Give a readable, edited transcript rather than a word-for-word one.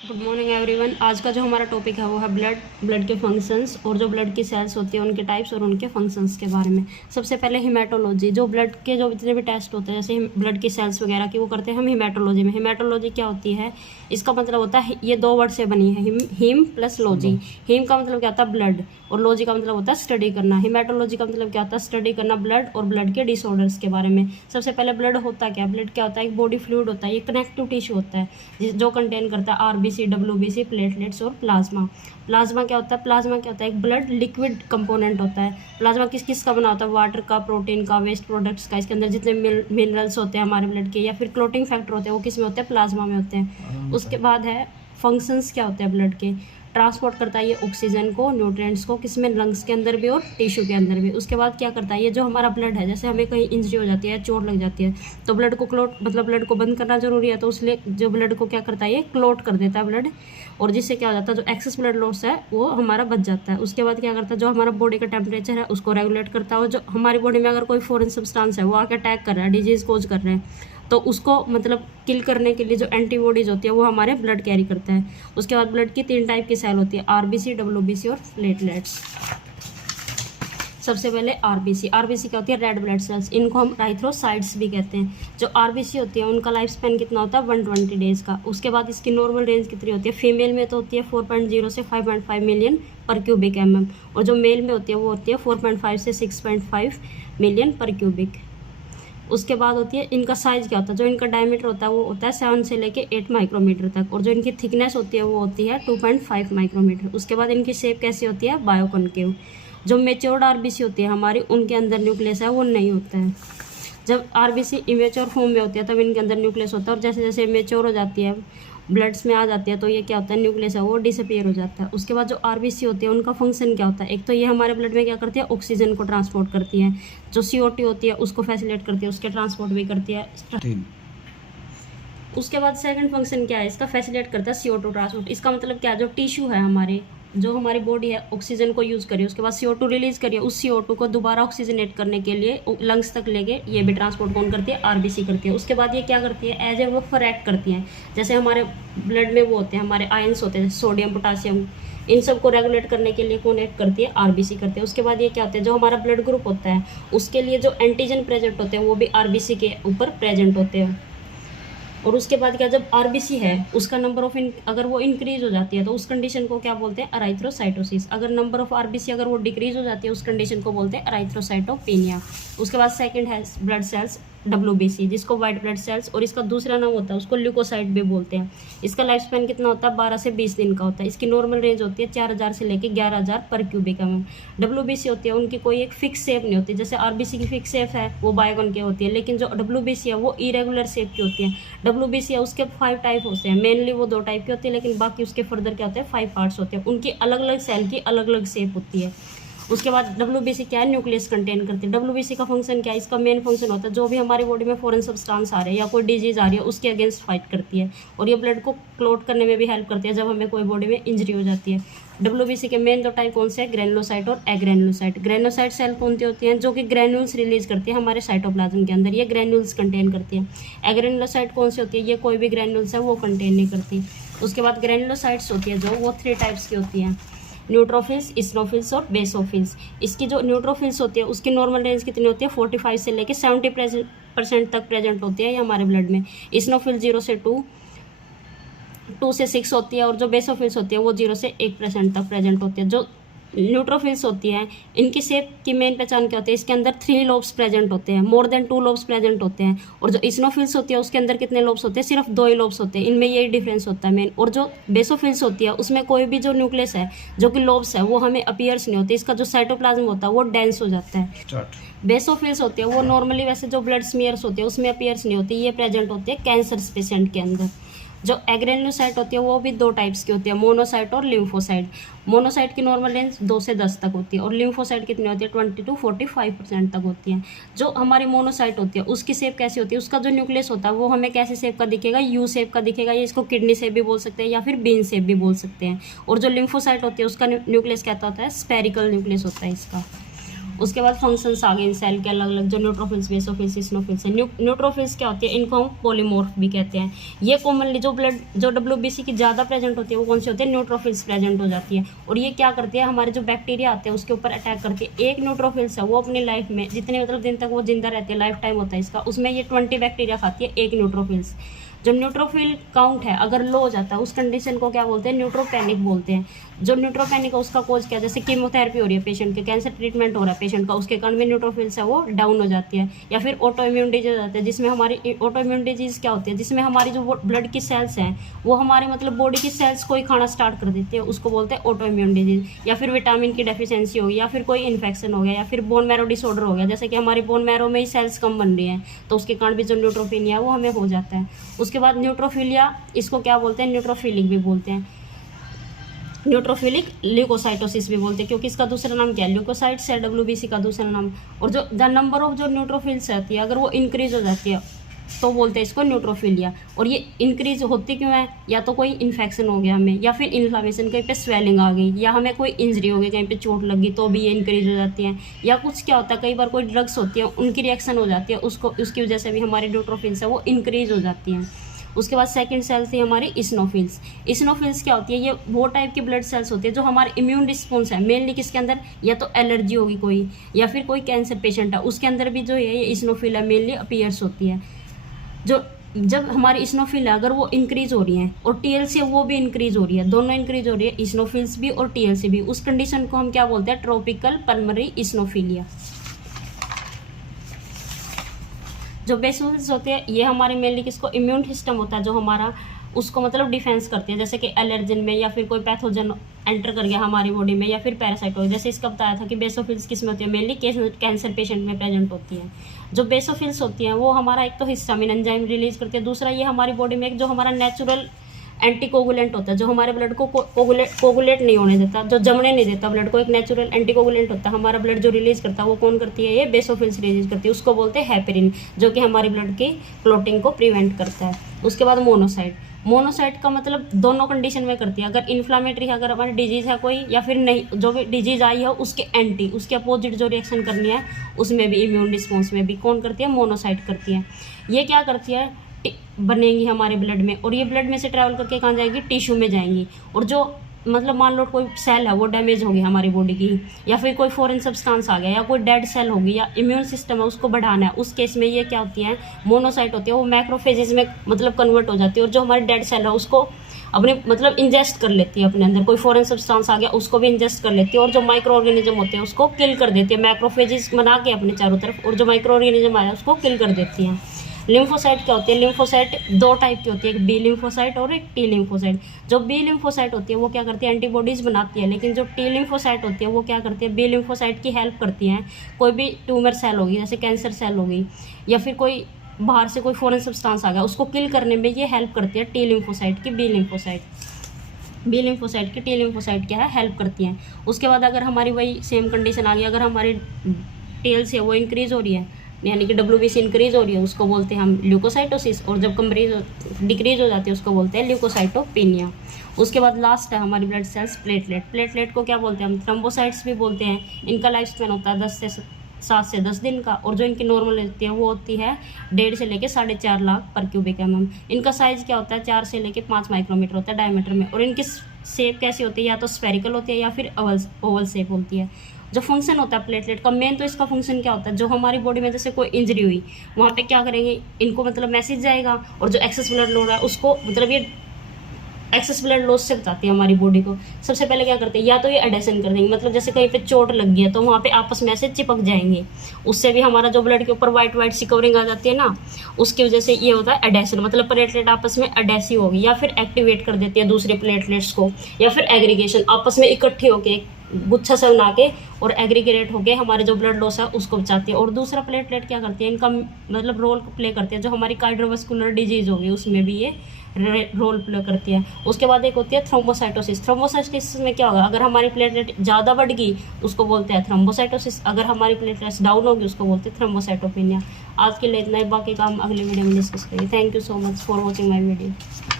Good morning everyone. आज का जो हमारा टॉपिक है वो है ब्लड के फंक्शंस और जो ब्लड की सेल्स होती है उनके टाइप्स और उनके फंक्शंस के बारे में। सबसे पहले हिमेटोलॉजी, जो ब्लड के जो जितने भी टेस्ट होते हैं जैसे ब्लड की सेल्स वगैरह की वो करते हैं हम हिमेटोलॉजी में। हिमेटोलॉजी क्या होती है, इसका मतलब होता है, ये दो वर्ड से बनी है, हीम प्लस लॉजी। हीम का मतलब क्या होता है ब्लड, और लॉजी का मतलब होता है स्टडी करना। हिमेटोलॉजी का मतलब क्या होता है, स्टडी करना ब्लड और ब्लड के डिसऑर्डर्स के बारे में। सबसे पहले ब्लड होता क्या, ब्लड क्या होता है, एक बॉडी फ्लूइड होता है, ये कनेक्टिव टिश्यू होता है जो कंटेन करता है आरबीसी, डब्ल्यूबीसी, प्लेटलेट्स और प्लाज्मा। प्लाज्मा क्या होता है, प्लाज्मा क्या होता है, एक ब्लड लिक्विड कंपोनेंट होता है। प्लाज्मा किस किस का बना होता है, वाटर का, प्रोटीन का, वेस्ट प्रोडक्ट्स का। इसके अंदर जितने मिनरल्स होते हैं हमारे ब्लड के या फिर क्लोटिंग फैक्टर होते हैं वो किस में होते हैं, प्लाज्मा में होते हैं। उसके बाद है फंक्शंस क्या होते हैं ब्लड के, ट्रांसपोर्ट करता है ये ऑक्सीजन को, न्यूट्रिएंट्स को, किसमें, लंग्स के अंदर भी और टिश्यू के अंदर भी। उसके बाद क्या करता है, ये जो हमारा ब्लड है, जैसे हमें कहीं इंजरी हो जाती है, चोट लग जाती है, तो ब्लड को क्लोट मतलब ब्लड को बंद करना जरूरी है, तो उसलिए जो ब्लड को क्या करता है, ये क्लोट कर देता है ब्लड, और जिससे क्या हो जाता है, जो एक्सेस ब्लड लॉस है वो हमारा बच जाता है। उसके बाद क्या करता है, जो हमारा बॉडी का टेम्परेचर है उसको रेगुलेट करता है, और जो हमारी बॉडी में अगर कोई फॉरेन सब्सटेंस है वो आके अटैक कर रहा है, डिजीज कोज कर रहे हैं, तो उसको मतलब किल करने के लिए जो एंटीबॉडीज होती है वो हमारे ब्लड कैरी करता है। उसके बाद ब्लड की 3 टाइप की सेल होती है, आरबीसी, डब्ल्यूबीसी और प्लेटलेट्स। सबसे पहले आरबीसी। आरबीसी क्या होती है, रेड ब्लड सेल्स, इनको हम एराइथ्रोसाइट्स भी कहते हैं। जो आरबीसी होती है उनका लाइफ स्पैन कितना होता है, 120 डेज का। उसके बाद इसकी नॉर्मल रेंज कितनी होती है, फीमेल में तो होती है 4.0 से 5.5 मिलियन पर क्यूबिक mm, और जो मेल में होती है वो होती है 4.5 से 6.5 मिलियन पर क्यूबिक। उसके बाद होती है इनका साइज़ क्या होता है, जो इनका डायमीटर होता है वो होता है 7 से लेके 8 माइक्रोमीटर तक, और जो इनकी थिकनेस होती है वो होती है 2.5 माइक्रोमीटर। उसके बाद इनकी शेप कैसी होती है, बायोकॉन्केव। जो मेच्योर्ड आरबीसी होती है हमारी, उनके अंदर न्यूक्लियस है वो नहीं होता है। जब आरबीसी इमेच्योर फॉर्म में होती है तब इनके अंदर न्यूक्लियस होता है, और जैसे जैसे मेच्योर हो जाती है, ब्लड्स में आ जाती है, तो ये क्या होता है, न्यूक्लियस है वो डिसअपियर हो जाता है। उसके बाद जो आरबीसी होती है उनका फंक्शन क्या होता है, एक तो ये हमारे ब्लड में क्या करती है, ऑक्सीजन को ट्रांसपोर्ट करती है, जो CO2 होती है उसको फैसिलिटेट करती है, उसके ट्रांसपोर्ट भी करती है। उसके बाद सेकंड फंक्शन क्या है इसका, फैसिलिटेट करता है CO2 ट्रांसपोर्ट। इसका मतलब क्या है, जो टिश्यू है हमारे, जो हमारी बॉडी है ऑक्सीजन को यूज़ करिए, उसके बाद CO2 रिलीज करिए, उस CO2 को दोबारा ऑक्सीजनेट करने के लिए लंग्स तक लेके ये भी ट्रांसपोर्ट कौन करती है, आरबीसी करती है। उसके बाद ये क्या करती है, एज ए वो फॉर करती हैं, जैसे हमारे ब्लड में वो होते हैं, हमारे आयंस होते हैं, सोडियम, पोटासियम, इन सब को रेगुलेट करने के लिए कौन एक्ट करती है, आरबीसी करती है। उसके बाद ये क्या होता है, जो हमारा ब्लड ग्रुप होता है उसके लिए जो एंटीजन प्रेजेंट होते हैं वो भी आरबीसी के ऊपर प्रेजेंट होते हैं। और उसके बाद क्या, जब आरबीसी है उसका नंबर ऑफ अगर वो इंक्रीज हो जाती है तो उस कंडीशन को क्या बोलते हैं, अराइथ्रोसाइटोसिस। अगर नंबर ऑफ आरबीसी अगर वो डिक्रीज हो जाती है उस कंडीशन को बोलते हैं अराइथ्रोसाइटोपेनिया। उसके बाद सेकंड है ब्लड सेल्स, डब्ल्यूबीसी, जिसको वाइट ब्लड सेल्स, और इसका दूसरा नाम होता है उसको ल्यूकोसाइट भी बोलते हैं। इसका लाइफ स्पैन कितना होता है, 12 से 20 दिन का होता है। इसकी नॉर्मल रेंज होती है 4000 से लेकर 11000 पर क्यूबिक mm। डब्ल्यूबीसी होती है उनकी कोई एक फिक्स शेप नहीं होती, जैसे आरबीसी की फिक्स शेप है वो बायोकॉन्केव होती है, लेकिन जो डब्ल्यूबीसी है वो इरेगुलर शेप की होती है। डब्ल्यूबीसी है उसके 5 टाइप होते हैं, मेनली वो 2 टाइप की होती है, लेकिन बाकी उसके फर्दर क्या होते हैं, 5 पार्ट्स होते हैं, उनकी अलग अलग सेल की अलग अलग शेप होती है। उसके बाद डब्ल्यूबीसी क्या है, न्यूक्लियस कंटेन करती है। डब्ल्यूबीसी का फंक्शन क्या है, इसका मेन फंक्शन होता है जो भी हमारी बॉडी में फॉरेन सब्सटेंस आ रहे हैं या कोई डिजीज आ रही है उसके अगेंस्ट फाइट करती है, और ये ब्लड को क्लोट करने में भी हेल्प करती है जब हमें कोई बॉडी में इंजरी हो जाती है। डब्ल्यूबीसी के मेन 2 टाइप कौन से हैं, ग्रेनुलोसाइट और एग्रेनुलोसाइट। ग्रेनुलोसाइट सेल कौन सी होती हैं, जो कि ग्रेन्यूल्स रिलीज करती है हमारे साइटोप्लाज्म के अंदर, ये ग्रेन्यूल्स कंटेन करती है। एग्रेनुलोसाइट कौन सी होती है, ये कोई भी ग्रेन्यूल्स है वो कंटेन नहीं करती। उसके बाद ग्रेनुलोसाइट्स होती है जो वो 3 टाइप्स की होती हैं, न्यूट्रोफिल्स, इस्नोफिल्स और बेसोफिल्स। इसकी जो न्यूट्रोफिल्स होती है उसकी नॉर्मल रेंज कितनी होती है, 45 से लेकर 70% तक प्रेजेंट होती है ये हमारे ब्लड में। इस्नोफिल 0 से 2 से 6 होती है, और जो बेसोफिल्स होती है वो 0 से 1% तक प्रेजेंट होती है। जो न्यूट्रोफिल्स होती हैं इनकी शेप की मेन पहचान क्या होती है, इसके अंदर 3 लोब्स प्रेजेंट होते हैं, मोर देन 2 लोब्स प्रेजेंट होते हैं। और जो इस्नोफिल्स होती है उसके अंदर कितने लोब्स होते हैं, सिर्फ 2 ही लोब्स होते हैं, इनमें यही डिफरेंस होता है मेन। और जो बेसोफिल्स होती है उसमें कोई भी जो न्यूक्लियस है जो कि लोब्स है वो हमें अपीयर्स नहीं होती, इसका जो साइटोप्लाज्म होता है वो डेंस हो जाता है। बेसोफिल्स होती है वो नॉर्मली वैसे जो ब्लड स्मीयर्स होते हैं उसमें अपीयर्स नहीं होती, ये प्रेजेंट होती है कैंसर पेशेंट के अंदर। जो एग्रेनुलोसाइट होती है वो भी 2 टाइप्स की होती है, मोनोसाइट और लिम्फोसाइट। मोनोसाइट की नॉर्मल रेंज 2 से 10 तक होती है, और लिम्फोसाइट कितनी होती है, 20 to 45% तक होती है। जो हमारी मोनोसाइट होती है उसकी शेप कैसी होती है, उसका जो न्यूक्लियस होता है वो हमें कैसे शेप का दिखेगा, यू शेप का दिखेगा, ये इसको किडनी शेप भी बोल सकते हैं या फिर बीन शेप भी बोल सकते हैं। और जो लिम्फोसाइट होती है उसका न्यूक्लियस कहता होता है, स्पेरिकल न्यूक्लियस होता है इसका। उसके बाद फंक्शंस आ गए इन सेल के अलग अलग, जो न्यूट्रोफिल्स, बेसोफिल्स, इसिनोफिल्स हैं। न्यूट्रोफिल्स क्या होती है, इनको हम पॉलीमॉर्फ भी कहते हैं। ये कॉमनली जो WBC की ज़्यादा प्रेजेंट होती है वो कौन सी होती है, न्यूट्रोफिल्स प्रेजेंट हो जाती है। और ये क्या करती है, हमारे जो बैक्टीरिया आते हैं उसके ऊपर अटैक करती है। एक न्यूट्रोफिल्स है वो अपनी लाइफ में जितने मतलब दिन तक वो जिंदा रहती है, लाइफ टाइम होता है इसका, उसमें ये 20 बैक्टीरिया खाती है एक न्यूट्रोफिल्स। जो न्यूट्रोफिल काउंट है अगर लो हो जाता है उस कंडीशन को क्या बोलते हैं, न्यूट्रोपेनिक बोलते हैं। जो न्यूट्रोपेनिक है उसका कोज क्या है, जैसे कीमोथेरेपी हो रही है पेशेंट के, कैंसर ट्रीटमेंट हो रहा है पेशेंट का, उसके कारण में न्यूट्रोफिल्स है वो डाउन हो जाती है। या फिर ऑटो इम्यून डिजीज हो जाता है, जिसमें हमारी ऑटो इम्यून डिजीज क्या होती है, जिसमें हमारी जो ब्लड की सेल्स हैं वो हमारे मतलब बॉडी की सेल्स को ही खाना स्टार्ट कर देती है, उसको बोलते हैं ऑटो इम्यून डिजीज। या फिर विटामिन की डेफिशिएंसी हो गई, या फिर कोई इन्फेक्शन हो गया, या फिर बोन मैरो डिसऑर्डर हो गया, जैसे कि हमारी बोन मैरो में ही सेल्स कम बन रही हैं तो उसके कारण भी जो न्यूट्रोफिलिया है वो हमें हो जाता है। उसके बाद न्यूट्रोफिलिया, इसको क्या बोलते हैं, न्यूट्रोफिलिक भी बोलते हैं, न्यूट्रोफिलिक ल्यूकोसाइटोसिस भी बोलते हैं, क्योंकि इसका दूसरा नाम क्या है, ल्यूकोसाइट्स है, WBC का दूसरा नाम। और जो द नंबर ऑफ जो न्यूट्रोफिल्स रहती है अगर वो इंक्रीज हो जाती है तो बोलते हैं इसको न्यूट्रोफिलिया। और ये इंक्रीज होती क्यों है, या तो कोई इन्फेक्शन हो गया हमें, या फिर इन्फ्लामेशन, कहीं पे स्वेलिंग आ गई, या हमें कोई इंजरी हो गई, कहीं पे चोट लग गई तो भी ये इंक्रीज हो जाती है। या कुछ क्या होता है, कई बार कोई ड्रग्स होती है उनकी रिएक्शन हो जाती है, उसकी वजह से भी हमारी न्यूट्रोफिल्स है वो इंक्रीज हो जाती हैं। उसके बाद सेकंड सेल थी हमारी इसिनोफिल्स। इसिनोफिल्स क्या होती है, ये वो टाइप की ब्लड सेल्स होती है जो हमारे इम्यून रिस्पॉन्स है मेनली किसके अंदर, या तो एलर्जी होगी कोई, या फिर कोई कैंसर पेशेंट है उसके अंदर भी जो है ये इसिनोफिल है मेनली अपीयर्स होती है। जो जब हमारी इसिनोफिल है अगर वो इंक्रीज हो रही है और TLC है वो भी इंक्रीज हो रही है, दोनों इंक्रीज हो रही है, इसिनोफिल्स भी और TLC भी, उस कंडीशन को हम क्या बोलते हैं, ट्रॉपिकल पल्मोनरी इसिनोफिलिया। जो बेसोफिल्स होते हैं ये हमारे मेनली किसको, इम्यून सिस्टम होता है जो हमारा उसको मतलब डिफेंस करते हैं, जैसे कि एलर्जन में, या फिर कोई पैथोजन एंटर कर गया हमारी बॉडी में, या फिर पैरासाइट हो, जैसे इसका बताया था कि बेसोफिल्स किस में होती है, मेनली कैंसर पेशेंट में प्रेजेंट होती है। जो बेसोफिल्स होती हैं वो हमारा एक तो हिस्टामिन एंजाइम रिलीज करती है, दूसरा ये हमारी बॉडी में एक जो हमारा नेचुरल एंटीकोगुलेंट होता है जो हमारे ब्लड को कोगुलेट नहीं होने देता, जो जमने नहीं देता ब्लड को, एक नेचुरल एंटीकोगुलेंट होता है हमारा ब्लड जो रिलीज करता है, वो कौन करती है, ये बेसोफिल्स रिलीज करती है, उसको बोलते हैं हेपेरिन, जो कि हमारे ब्लड की क्लॉटिंग को प्रिवेंट करता है। उसके बाद मोनोसाइट, मोनोसाइट का मतलब दोनों कंडीशन में करती है, अगर इन्फ्लामेटरी है, अगर हमारी डिजीज है कोई, या फिर नहीं जो भी डिजीज आई है उसके एंटी, उसके अपोजिट जो रिएक्शन करनी है उसमें भी, इम्यून रिस्पॉन्स में भी कौन करती है, मोनोसाइट करती है। ये क्या करती है, बनेंगी हमारे ब्लड में, और ये ब्लड में से ट्रैवल करके कहाँ जाएंगी, टिश्यू में जाएंगी। और जो मतलब मान लो कोई सेल है वो डैमेज हो गई हमारी बॉडी की, या फिर कोई फॉरेन सब्सटेंस आ गया, या कोई डेड सेल होगी, या इम्यून सिस्टम है उसको बढ़ाना है, उस केस में ये क्या होती है, मोनोसाइट होती है, वो मैक्रोफेजेस में मतलब कन्वर्ट हो जाती है, और जो हमारी डेड सेल है उसको अपने मतलब इंजेस्ट कर लेती है अपने अंदर, कोई फॉरेन सब्सटेंस आ गया उसको भी इंजेस्ट कर लेती है, और जो माइक्रो ऑर्गेनिज्म होते हैं उसको किल कर देती है, मैक्रोफेजेस बना के अपने चारों तरफ, और जो माइक्रो ऑर्गेनिज्म आया उसको किल कर देती हैं। लिम्फोसाइट क्या होती है, लिम्फोसाइट दो टाइप की होती है, एक बी लिम्फोसाइट और एक टी लिम्फोसाइट। जो बी लिम्फोसाइट होती है वो क्या करती है, एंटीबॉडीज बनाती है, लेकिन जो टी लिम्फोसाइट होती है वो क्या करती है, बी लिम्फोसाइट की हेल्प करती हैं। कोई भी ट्यूमर सेल होगी, जैसे कैंसर सेल होगी, या फिर कोई बाहर से कोई फॉरेन सब्सटेंस आ गया उसको किल करने में ये हेल्प करती है, टी लिम्फोसाइट की बी लिम्फोसाइट की टी लिम्फोसाइट क्या है, हेल्प करती हैं। उसके बाद अगर हमारी वही सेम कंडीशन आ गई, अगर हमारी TLC है वो इंक्रीज हो रही है, यानी कि WBC इंक्रीज हो रही है, उसको बोलते हैं हम ल्यूकोसाइटोसिस, और जब डिक्रीज हो जाती है उसको बोलते हैं ल्यूकोसाइटोपिनिया। उसके बाद लास्ट है हमारी ब्लड सेल्स प्लेटलेट को क्या बोलते हैं हम, थ्रोम्बोसाइट्स भी बोलते हैं। इनका लाइफ स्पैन होता है 7 से 10 दिन का, और जो इनकी नॉर्मल होती है वो होती है 1.5 से लेकर 4.5 लाख पर क्यूबिक mm। इनका साइज क्या होता है, 4 से लेकर 5 माइक्रोमीटर होता है डायमीटर में, और इनकी शेप कैसी होती है, या तो स्फेरिकल होती है या फिर ओवल शेप होती है। जो फंक्शन होता है प्लेटलेट का, मेन तो इसका फंक्शन क्या होता है, जो हमारी बॉडी में जैसे कोई इंजरी हुई वहाँ पे क्या करेंगे, इनको मतलब मैसेज जाएगा, और जो एक्सेस ब्लड लोड है उसको मतलब ये एक्सेस ब्लड लॉस से बताती है हमारी बॉडी को। सबसे पहले क्या करते हैं, या तो ये एडेशन कर देंगे, मतलब जैसे कहीं पे चोट लग गई है तो वहाँ पे आपस में ऐसे चिपक जाएंगे, उससे भी हमारा जो ब्लड के ऊपर वाइट सी कवरिंग आ जाती है ना, उसकी वजह से ये होता है एडेशन, मतलब प्लेटलेट आपस में एडेसिव होगी, या फिर एक्टिवेट कर देती है दूसरे प्लेटलेट्स को, या फिर एग्रीगेशन आपस में इकट्ठी होके गुच्छा से बना के और एग्रीगेट होके हमारे जो ब्लड लॉस है उसको बचाती है। और दूसरा प्लेटलेट क्या करती है, इनका मतलब रोल प्ले करती है, जो हमारी कार्डियोवास्कुलर डिजीज होगी उसमें भी ये रोल प्ले करती है। उसके बाद एक होती है थ्रोम्बोसाइटोसिस में क्या होगा, अगर हमारी प्लेटलेट ज़्यादा बढ़ गई उसको बोलते हैं थ्रोम्बोसाइटोसिस, अगर हमारी प्लेटलेट्स डाउन होगी उसको बोलते हैं थ्रोम्बोसाइटोपिनिया। आज के लिए इतना ही, बाकी काम अगले वीडियो में डिस्कस करेंगे। Thank you so much for watching my video.